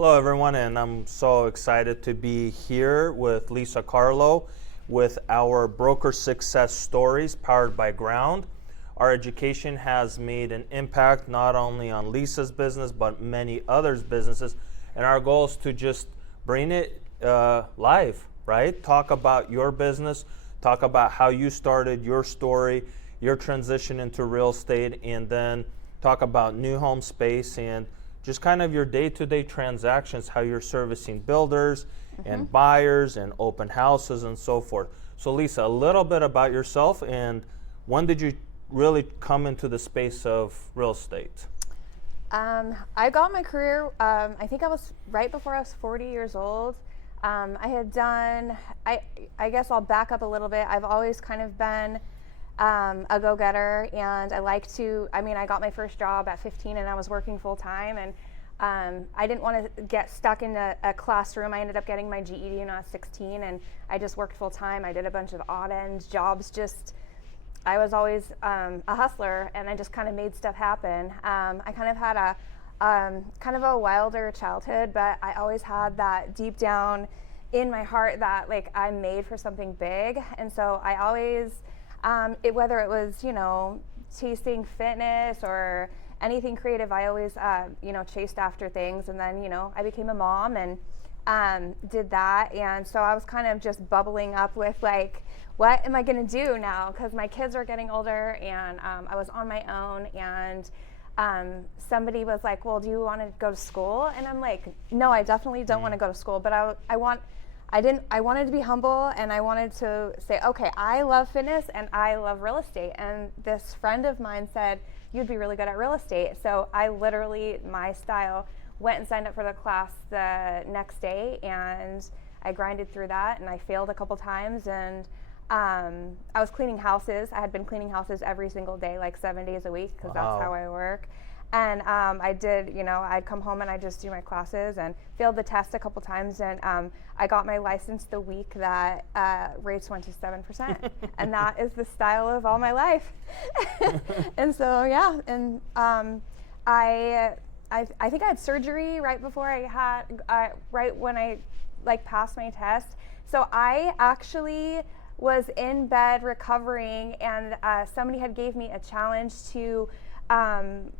Hello, everyone, and I'm so excited to be here with Lisa Carlo with our Broker Success Stories powered by Ground. Our education has made an impact not only on Lisa's business, but many others' businesses, and our goal is to just bring it live, right? Talk about your business, talk about how you started, your story, your transition into real estate, and then talk about new home space and just kind of your day-to-day transactions, how you're servicing builders and buyers and open houses and so forth. So Lisa, a little bit about yourself and when did you really come into the space of real estate? I got my career, I think I was right before I was 40 years old. I had done, I guess I'll back up a little bit. I've always kind of been a go-getter, and I got my first job at 15 and I was working full-time, and I didn't want to get stuck in a classroom. I ended up getting my GED when I was 16, and I just worked full-time. I did a bunch of odd-end jobs. I was always a hustler, and I just kind of made stuff happen. I kind of had a kind of a wilder childhood, but I always had that deep down in my heart that like I'm made for something big, and so I always whether it was, chasing fitness or anything creative, I always, chased after things. And then, I became a mom and did that. And so I was kind of just bubbling up with like, what am I going to do now? Because my kids are getting older, and I was on my own. And somebody was like, well, do you want to go to school? And I'm like, no, I definitely don't want to go to school, but I wanted to be humble, and I wanted to say, okay, I love fitness and I love real estate. And this friend of mine said, you'd be really good at real estate. So I literally, my style, went and signed up for the class the next day, and I grinded through that, and I failed a couple times. And I was cleaning houses. I had been cleaning houses every single day, like 7 days a week, because that's how I work. And I did, I'd come home and I'd just do my classes, and failed the test a couple times. And I got my license the week that rates went to 7%. And that is the style of all my life. And so, yeah. And I think I had surgery right before right when I passed my test. So I actually was in bed recovering, and somebody had gave me a challenge to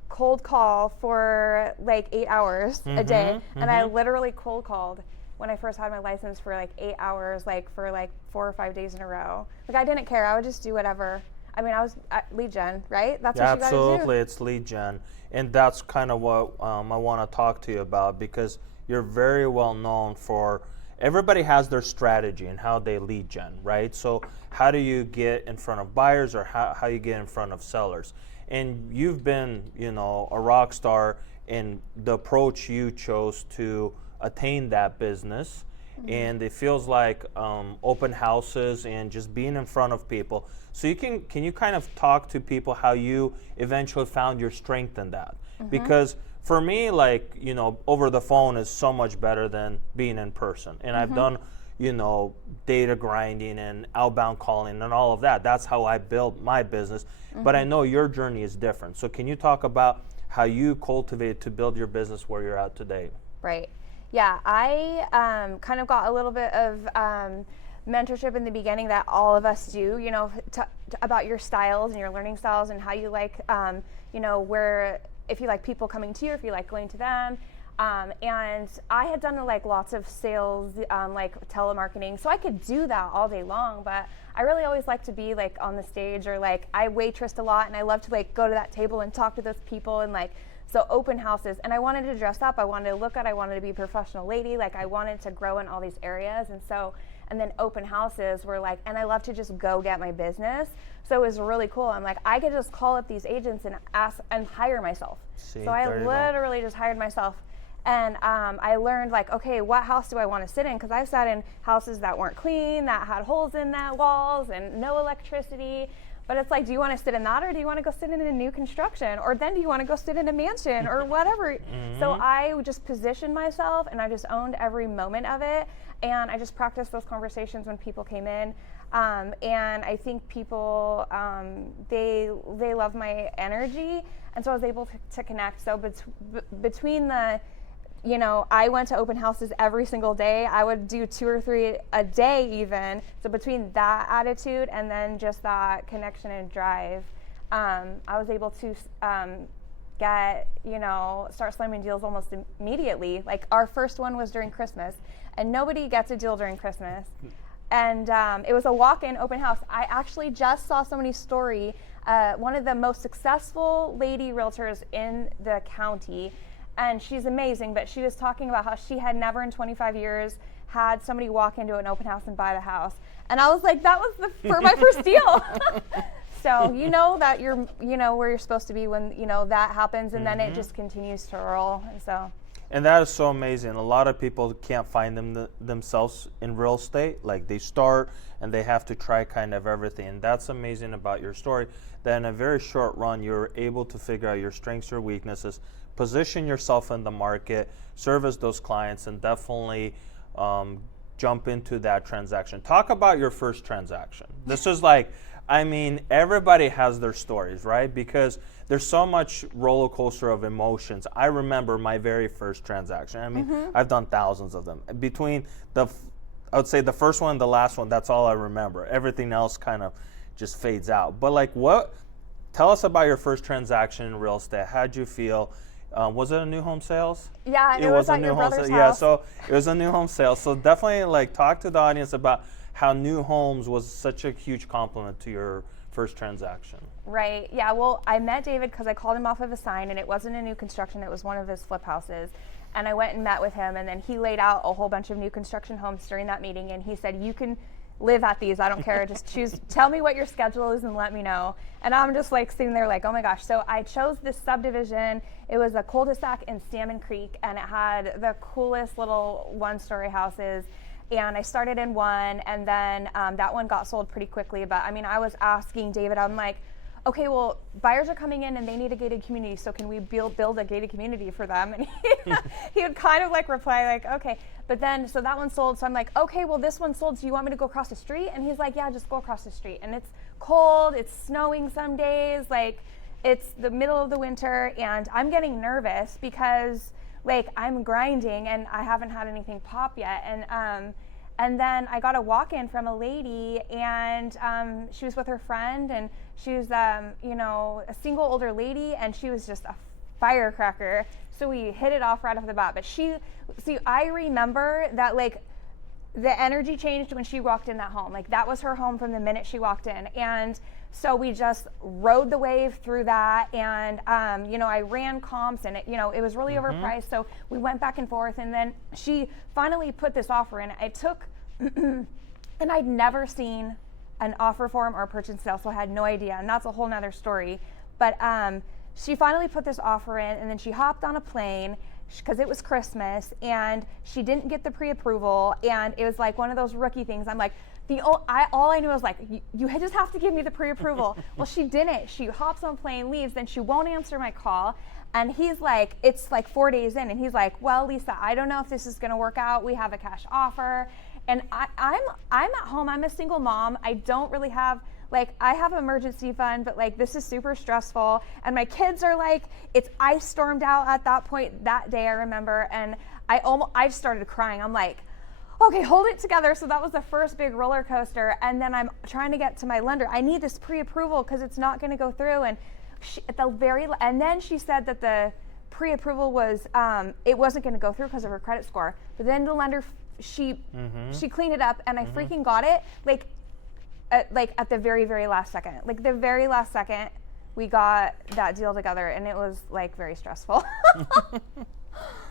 cold call for like 8 hours a day. And I literally cold called when I first had my license for like 8 hours, like for like 4 or 5 days in a row. Like I didn't care. I would just do whatever. I mean, I was lead gen, right? That's what you gotta do. Absolutely, it's lead gen. And that's kind of what I want to talk to you about, because you're very well known for, everybody has their strategy and how they lead gen, right? So how do you get in front of buyers, or how you get in front of sellers? And you've been, a rock star in the approach you chose to attain that business. And it feels like open houses and just being in front of people. So can you kind of talk to people how you eventually found your strength in that? Because for me, over the phone is so much better than being in person. And I've done, data grinding and outbound calling and all of that. That's how I built my business. But I know your journey is different. So can you talk about how you cultivate to build your business where you're at today? Right. Yeah, I kind of got a little bit of mentorship in the beginning that all of us do, about your styles and your learning styles, and how you like, if you like people coming to you, if you like going to them. And I had done lots of sales, telemarketing, so I could do that all day long, but I really always like to be on the stage, or I waitressed a lot, and I love to go to that table and talk to those people, and so open houses. And I wanted to dress up, I wanted to look good, I wanted to be a professional lady, I wanted to grow in all these areas. And then open houses were and I love to just go get my business. So it was really cool. I'm I could just call up these agents and ask and hire myself. So I literally just hired myself. And I learned okay, what house do I want to sit in? Because I've sat in houses that weren't clean, that had holes in the walls and no electricity. But it's do you want to sit in that, or do you want to go sit in a new construction? Or then do you want to go sit in a mansion or whatever? So I just positioned myself, and I just owned every moment of it. And I just practiced those conversations when people came in. And I think people, they love my energy. And so I was able to connect. So between the you know, I went to open houses every single day. I would do 2 or 3 a day even. So between that attitude and then just that connection and drive, I was able to get, you know, start slamming deals almost immediately. Like our first one was during Christmas, and nobody gets a deal during Christmas. And it was a walk-in open house. I actually just saw somebody's story, one of the most successful lady realtors in the county, and she's amazing, but she was talking about how she had never in 25 years had somebody walk into an open house and buy the house. And I was like, that was for my first deal. So you know that you're, you know, where you're supposed to be when, you know, that happens, and then it just continues to roll. And so. And that is so amazing. A lot of people can't find themselves in real estate. Like they start and they have to try kind of everything. And that's amazing about your story, that in a very short run, you're able to figure out your strengths, your weaknesses, position yourself in the market, service those clients, and definitely jump into that transaction. Talk about your first transaction. This is like, I mean, everybody has their stories, right? Because there's so much roller coaster of emotions. I remember my very first transaction. I mean, I've done thousands of them. Between I would say the first one and the last one, that's all I remember. Everything else kind of just fades out. But like tell us about your first transaction in real estate. How'd you feel? Was it a new home sales? Yeah, it was at your brother's house. Yeah, so it was a new home sale. So definitely like talk to the audience about how new homes was such a huge compliment to your first transaction. Right. Yeah. Well, I met David because I called him off of a sign, and it wasn't a new construction. It was one of his flip houses. And I went and met with him, and then he laid out a whole bunch of new construction homes during that meeting. And he said, you can live at these. I don't care. Just choose. Tell me what your schedule is and let me know. And I'm just like sitting there like, oh my gosh. So I chose this subdivision. It was a cul-de-sac in Salmon Creek, and it had the coolest little one-story houses. And I started in one, and then that one got sold pretty quickly. But I mean, I was asking David, I'm like, okay, well, buyers are coming in and they need a gated community, so can we build a gated community for them? And he would kind of like reply like, okay. But then, so that one sold, so I'm like, okay, well, this one sold, so you want me to go across the street? And he's like, yeah, just go across the street. And it's cold, it's snowing some days, like it's the middle of the winter, and I'm getting nervous because like I'm grinding and I haven't had anything pop yet. And then I got a walk-in from a lady, and she was with her friend, and she was, you know, a single older lady, and she was just a firecracker. So we hit it off right off the bat. But I remember that like the energy changed when she walked in that home. Like that was her home from the minute she walked in. And so we just rode the wave through that, and you know, I ran comps, and it was really overpriced. So we went back and forth, and then she finally put this offer in. It took, and I'd never seen an offer form or a purchase and sale, so I had no idea, and that's a whole nother story. But she finally put this offer in, and then she hopped on a plane because it was Christmas, and she didn't get the pre-approval, and it was like one of those rookie things. I'm like, all I knew was like, you just have to give me the pre-approval. Well, she didn't. She hops on a plane, leaves, then she won't answer my call. And he's like, it's like 4 days in, and he's like, well, Lisa, I don't know if this is gonna work out. We have a cash offer. And I'm at home, I'm a single mom. I don't really have, like, I have emergency fund, but like this is super stressful. And my kids are like, I stormed out at that point that day, I remember, and I started crying. I'm like, okay, hold it together. So that was the first big roller coaster. And then I'm trying to get to my lender. I need this pre-approval because it's not going to go through. And and then she said that the pre-approval was, it wasn't going to go through because of her credit score. But then the lender, she cleaned it up, and I freaking got it. Like at the very, very last second. Like the very last second, we got that deal together, and it was like very stressful.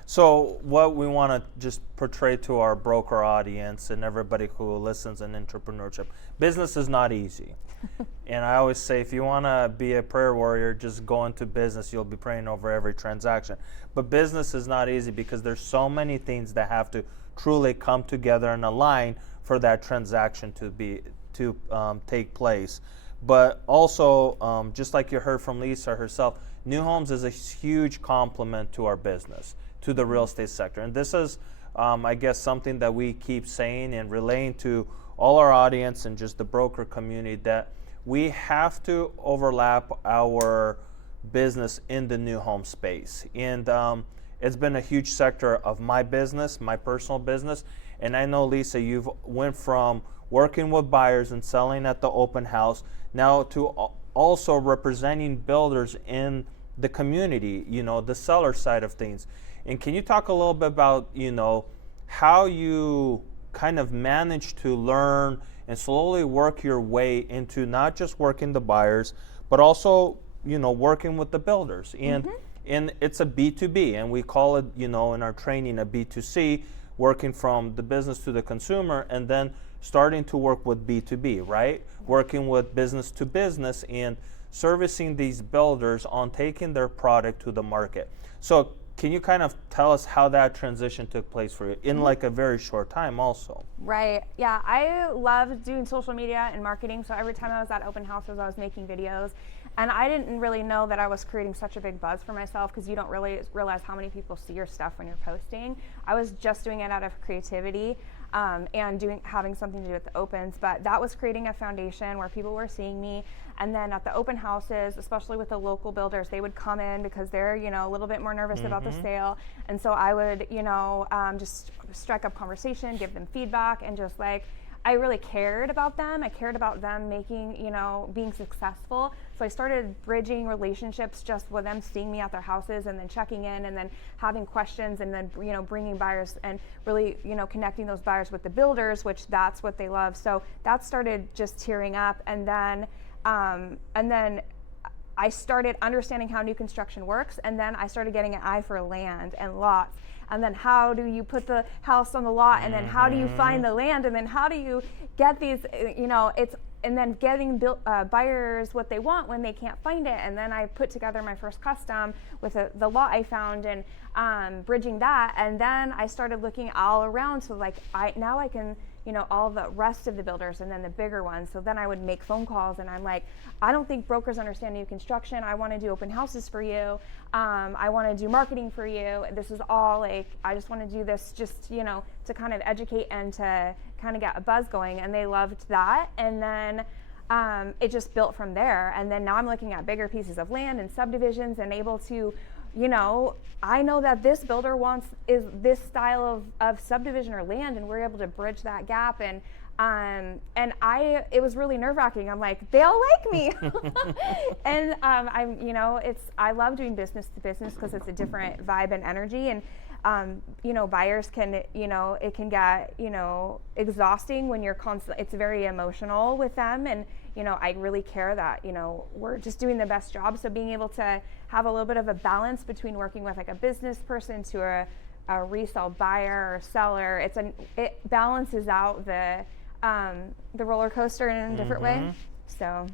So what we want to just portray to our broker audience and everybody who listens in entrepreneurship, business is not easy. And I always say, if you want to be a prayer warrior, just go into business. You'll be praying over every transaction. But business is not easy because there's so many things that have to truly come together and align for that transaction to take place. But also, just like you heard from Lisa herself, new homes is a huge complement to our business, to the real estate sector. And this is, I guess, something that we keep saying and relaying to all our audience and just the broker community, that we have to overlap our business in the new home space. And it's been a huge sector of my business, my personal business. And I know, Lisa, you've went from working with buyers and selling at the open house now to also representing builders in the community, the seller side of things. And can you talk a little bit about, how you kind of managed to learn and slowly work your way into not just working the buyers, but also, working with the builders? And it's a B2B, and we call it, in our training, a B2C, working from the business to the consumer, and then starting to work with B2B, right? Working with business to business and servicing these builders on taking their product to the market. So can you kind of tell us how that transition took place for you in like a very short time also? Right. Yeah, I love doing social media and marketing. So every time I was at open houses, I was making videos. And I didn't really know that I was creating such a big buzz for myself, because you don't really realize how many people see your stuff when you're posting. I was just doing it out of creativity and having something to do with the opens. But that was creating a foundation where people were seeing me. And then at the open houses, especially with the local builders, they would come in because they're, a little bit more nervous about the sale. And so I would, just strike up conversation, give them feedback, and just I really cared about them. I cared about them making, being successful. So I started bridging relationships just with them seeing me at their houses and then checking in and then having questions and then, bringing buyers and really, connecting those buyers with the builders, which that's what they love. So that started just tearing up. And then I started understanding how new construction works. And then I started getting an eye for land and lots. And then how do you put the house on the lot, and then how do you find the land, and then how do you get these, and then getting buyers what they want when they can't find it. And then I put together my first custom with the lot I found, and bridging that. And then I started looking all around. So now I can, all the rest of the builders and then the bigger ones. So then I would make phone calls, and I'm like, I don't think brokers understand new construction. I want to do open houses for you. I want to do marketing for you. This is all I just want to do this just, to kind of educate and to kind of get a buzz going. And they loved that. And then it just built from there. And then now I'm looking at bigger pieces of land and subdivisions and able to, I know that this builder is this style of subdivision or land, and we're able to bridge that gap. And it was really nerve-wracking. I'm like, they all like me. And I love doing business to business because it's a different vibe and energy. And buyers can, it can get, exhausting when you're it's very emotional with them. And, I really care that, we're just doing the best job. So being able to have a little bit of a balance between working with a business person to a resale buyer or seller, it balances out the roller coaster in a different way. So.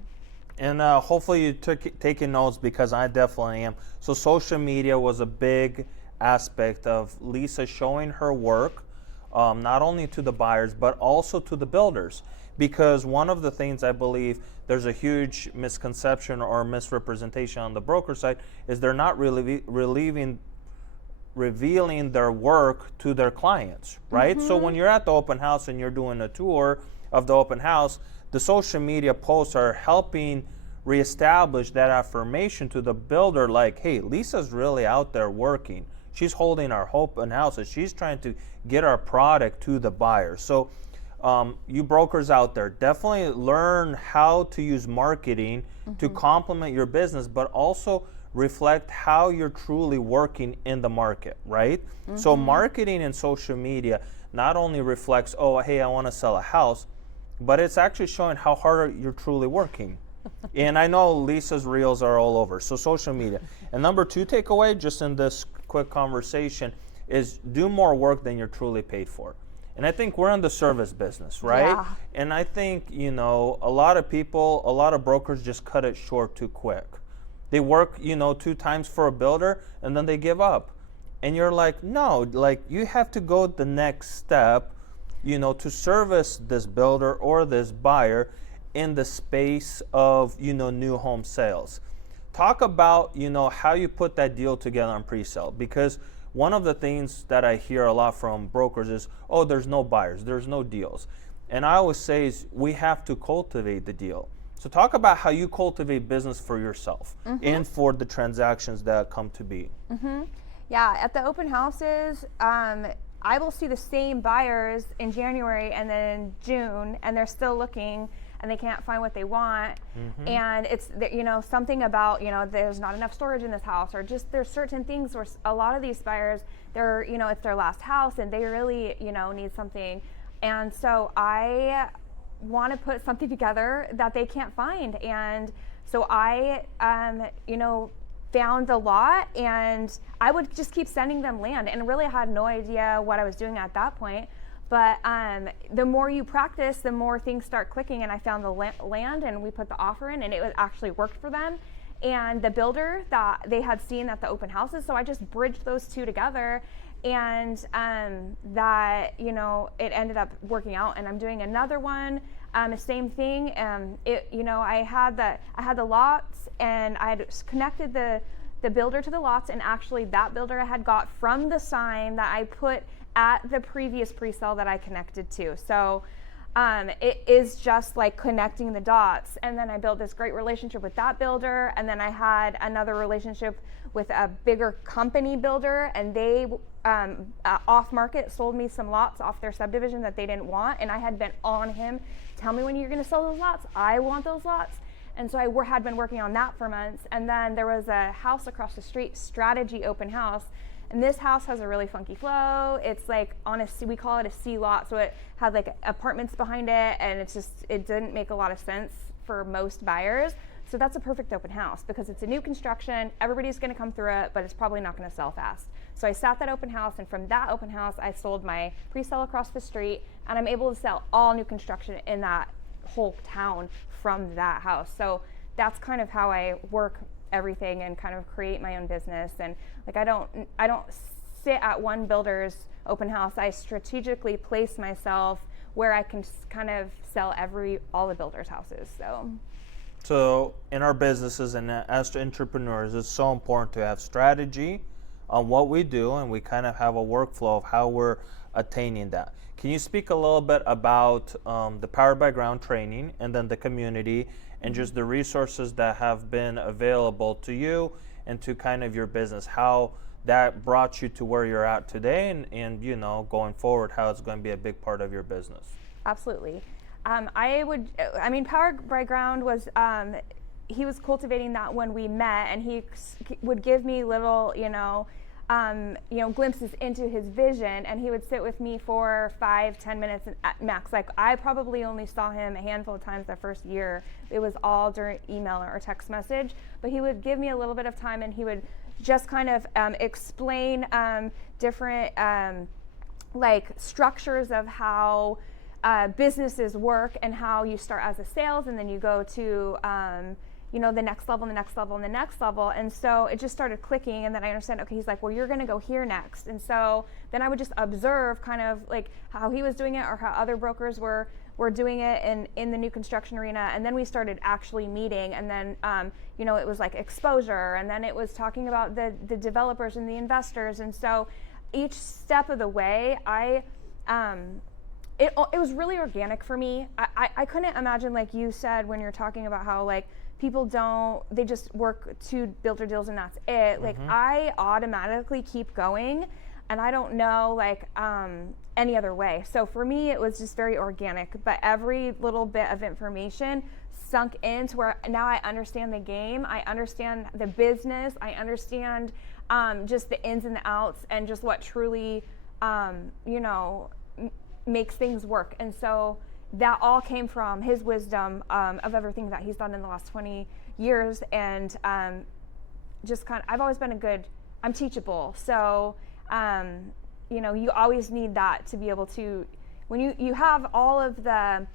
And hopefully you taking notes, because I definitely am. So social media was a big aspect of Lisa showing her work, not only to the buyers, but also to the builders. Because one of the things I believe there's a huge misconception or misrepresentation on the broker side is they're not really revealing their work to their clients, right? So when you're at the open house and you're doing a tour of the open house, the social media posts are helping reestablish that affirmation to the builder, like, hey, Lisa's really out there working. She's holding our open houses. She's trying to get our product to the buyer. So you brokers out there, definitely learn how to use marketing to complement your business, but also reflect how you're truly working in the market, right? So marketing and social media not only reflects, oh, hey, I want to sell a house, but it's actually showing how hard you're truly working. And I know Lisa's reels are all over, so social media. And number 2 takeaway, just in this quick conversation, is do more work than you're truly paid for. And I think we're in the service business, right? Yeah. And I think, a lot of brokers just cut it short too quick. They work, 2 times for a builder, and then they give up. And you're like, no, you have to go the next step, to service this builder or this buyer in the space of, new home sales. Talk about, how you put that deal together on pre-sale, because one of the things that I hear a lot from brokers is, oh, there's no buyers, there's no deals. And I always say is we have to cultivate the deal. So talk about how you cultivate business for yourself and for the transactions that come to be. Yeah, at the open houses, I will see the same buyers in January and then in June, and they're still looking and they can't find what they want. And it's, something about, there's not enough storage in this house, or just there's certain things where a lot of these buyers, they're, it's their last house and they really, need something. And so I want to put something together that they can't find. And so I, found the lot, and I would just keep sending them land, and really I had no idea what I was doing at that point. But the more you practice, the more things start clicking, and I found the land, and we put the offer in, and it actually worked for them and the builder that they had seen at the open houses. So I just bridged those two together, and that, it ended up working out. And I'm doing another one, the same thing. I had the lots, and I had connected the builder to the lots, and actually that builder I had got from the sign that I put at the previous pre-sale that I connected to. So it is just like connecting the dots. And then I built this great relationship with that builder, and then I had another relationship with a bigger company builder, and they off market sold me some lots off their subdivision that they didn't want, and I had been on him, tell me when you're going to sell those lots, I want those lots. And so I had been working on that for months. And then there was a house across the street, strategy open house, and this house has a really funky flow. It's like on a C, we call it a C lot, so it had like apartments behind it, and it didn't make a lot of sense for most buyers. So that's a perfect open house because it's a new construction, everybody's going to come through it, but it's probably not going to sell fast. So I sat that open house, and from that open house I sold my pre-sale across the street, and I'm able to sell all new construction in that whole town from that house. So that's kind of how I work everything and kind of create my own business. And like I don't sit at one builder's open house. I strategically place myself where I can kind of sell all the builders' houses. So in our businesses and as entrepreneurs, it's so important to have strategy on what we do, and we kind of have a workflow of how we're attaining that. Can you speak a little bit about the Powered by Ground training, and then the community, and just the resources that have been available to you and to kind of your business, how that brought you to where you're at today, and going forward, how it's going to be a big part of your business? Absolutely. Powered by Ground was, he was cultivating that when we met, and he would give me little, glimpses into his vision, and he would sit with me for 5-10 minutes at max. Like I probably only saw him a handful of times the first year. It was all during email or text message, but he would give me a little bit of time, and he would just kind of explain different structures of how businesses work, and how you start as a sales, and then you go to the next level, and the next level, and the next level. And so it just started clicking, and then I understand, okay, he's like, well, you're going to go here next. And so then I would just observe kind of like how he was doing it, or how other brokers were doing it in the new construction arena. And then we started actually meeting, and then it was like exposure, and then it was talking about the developers and the investors. And so each step of the way, it was really organic for me. I couldn't imagine, like you said, when you're talking about how like people they just work 2 builder deals and that's it. Like I automatically keep going, and I don't know any other way. So for me, it was just very organic, but every little bit of information sunk into where now I understand the game. I understand the business. I understand just the ins and the outs, and just what truly, makes things work. And so that all came from his wisdom of everything that he's done in the last 20 years. And I've always been I'm teachable. So, you always need that to be able to, when you have all of the,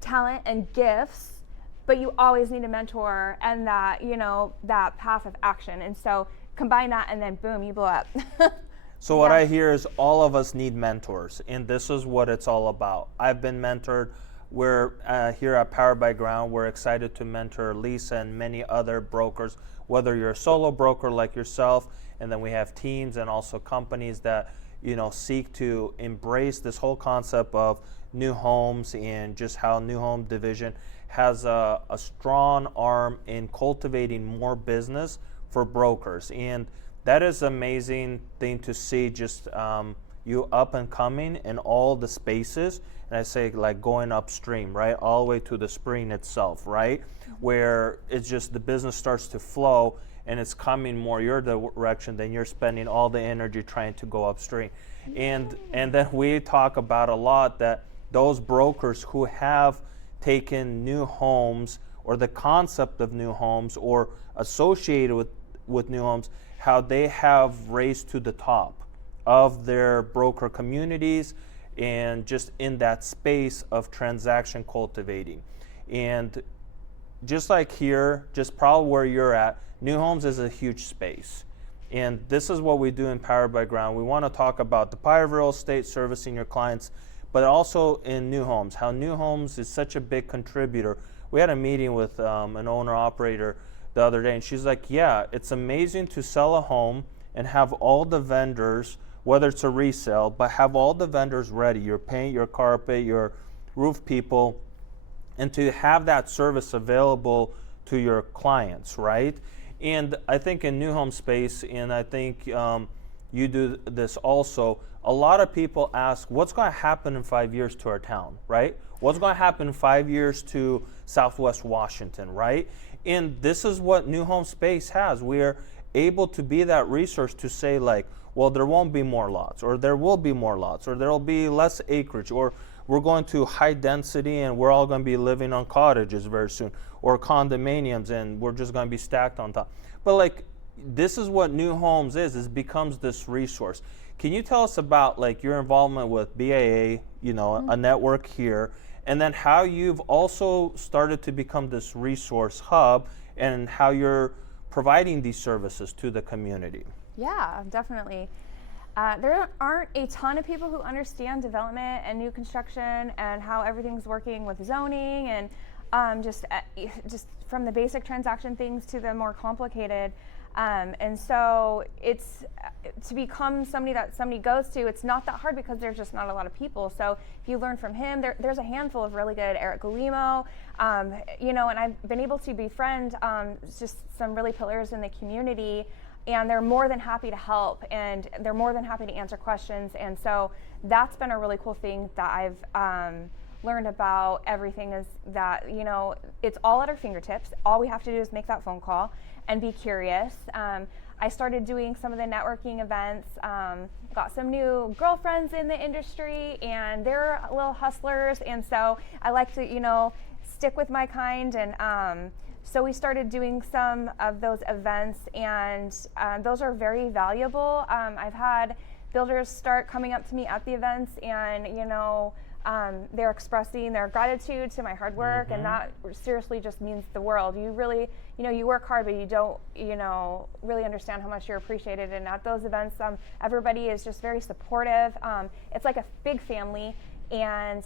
talent and gifts, but you always need a mentor and that, that path of action. And so combine that, and then boom, you blow up. So what I hear is all of us need mentors, and this is what it's all about. I've been mentored. We're here at Powered by Ground. We're excited to mentor Lisa and many other brokers, whether you're a solo broker like yourself, and then we have teams and also companies that seek to embrace this whole concept of new homes, and just how New Home Division has a strong arm in cultivating more business for brokers. And that is amazing thing to see, just you up and coming in all the spaces. And I say like going upstream, right? All the way to the spring itself, right? Where it's just the business starts to flow and it's coming more your direction than you're spending all the energy trying to go upstream. And then we talk about a lot that those brokers who have taken new homes or the concept of new homes or associated with new homes, how they have raised to the top of their broker communities and just in that space of transaction cultivating. And just like here, just probably where you're at, new homes is a huge space. And this is what we do in Powered by Ground. We want to talk about the power of real estate, servicing your clients, but also in new homes, how new homes is such a big contributor. We had a meeting with an owner-operator the other day, and she's like, yeah, it's amazing to sell a home and have all the vendors, whether it's a resale, but have all the vendors ready, your paint, your carpet, your roof people, and to have that service available to your clients, right? And I think in new home space, and I think you do this also, a lot of people ask, what's going to happen in 5 years to our town, right? What's going to happen in 5 years to Southwest Washington, right? And this is what new home space has. We are able to be that resource to say like, well, there won't be more lots, or there will be more lots, or there will be less acreage, or we're going to high density and we're all going to be living on cottages very soon, or condominiums and we're just going to be stacked on top. But like, this is what new homes is becomes this resource. Can you tell us about like your involvement with BAA, you know, a network here, and then how you've also started to become this resource hub and how you're providing these services to the community? Yeah, definitely. There aren't a ton of people who understand development and new construction and how everything's working with zoning and just from the basic transaction things to the more complicated. And so it's to become somebody that somebody goes to, it's not that hard because there's just not a lot of people. So if you learn from him, there's a handful of really good, Eric Galimo, you know, and I've been able to befriend just some really pillars in the community, and they're more than happy to help and they're more than happy to answer questions. And so that's been a really cool thing that I've learned about everything, is that, you know, it's all at our fingertips. All we have to do is make that phone call and be curious. I started doing some of the networking events, got some new girlfriends in the industry, and they're little hustlers, and so I like to, you know, stick with my kind, and so we started doing some of those events, and those are very valuable. I've had builders start coming up to me at the events, and, you know, they're expressing their gratitude to my hard work, and that seriously just means the world. You really, you know, you work hard, but you don't, you know, really understand how much you're appreciated. And at those events, everybody is just very supportive. It's like a big family, and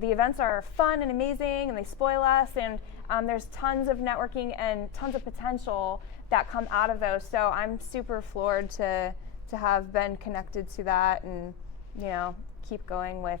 the events are fun and amazing, and they spoil us, and there's tons of networking and tons of potential that come out of those. So I'm super floored to have been connected to that, and, you know, keep going with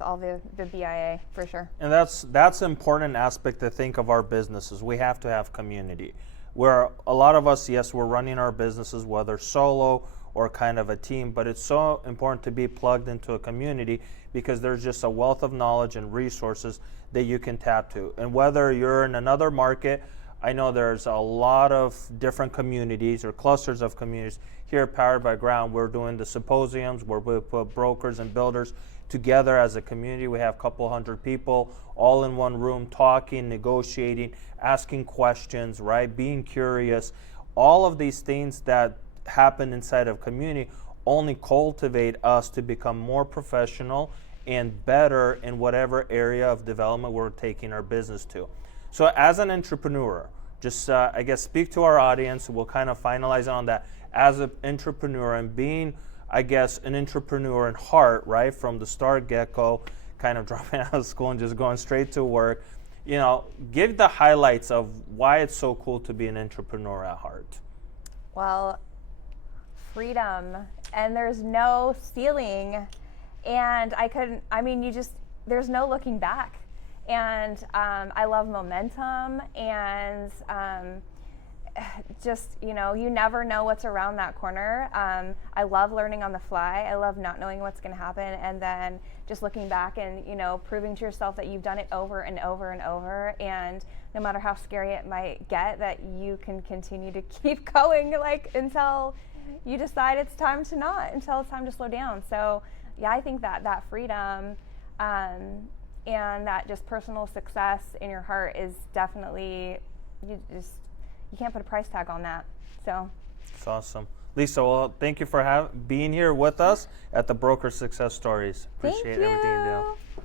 all the BIA, for sure. And that's an important aspect to think of our businesses. We have to have community. Where a lot of us, yes, we're running our businesses, whether solo or kind of a team, but it's so important to be plugged into a community because there's just a wealth of knowledge and resources that you can tap to. And whether you're in another market, I know there's a lot of different communities or clusters of communities. Here at Powered by Ground, we're doing the symposiums where we put brokers and builders together as a community. We have a couple hundred people all in one room talking, negotiating, asking questions, right? Being curious. All of these things that happen inside of community only cultivate us to become more professional and better in whatever area of development we're taking our business to. So as an entrepreneur, just I guess speak to our audience. We'll kind of finalize on that. As an entrepreneur and being, I guess, an entrepreneur in heart, right, from the start get-go, kind of dropping out of school and just going straight to work, you know, give the highlights of why it's so cool to be an entrepreneur at heart. Well, freedom, and there's no ceiling, and there's no looking back. And I love momentum, and just, you never know what's around that corner. I love learning on the fly. I love not knowing what's going to happen, and then just looking back and, proving to yourself that you've done it over and over and over, and no matter how scary it might get, that you can continue to keep going, like, until you decide it's time to not, until it's time to slow down. So yeah, I think that freedom and that just personal success in your heart is definitely, you can't put a price tag on that. So it's awesome. Lisa, well, thank you for being here with us at the Broker Success Stories. Appreciate everything you do.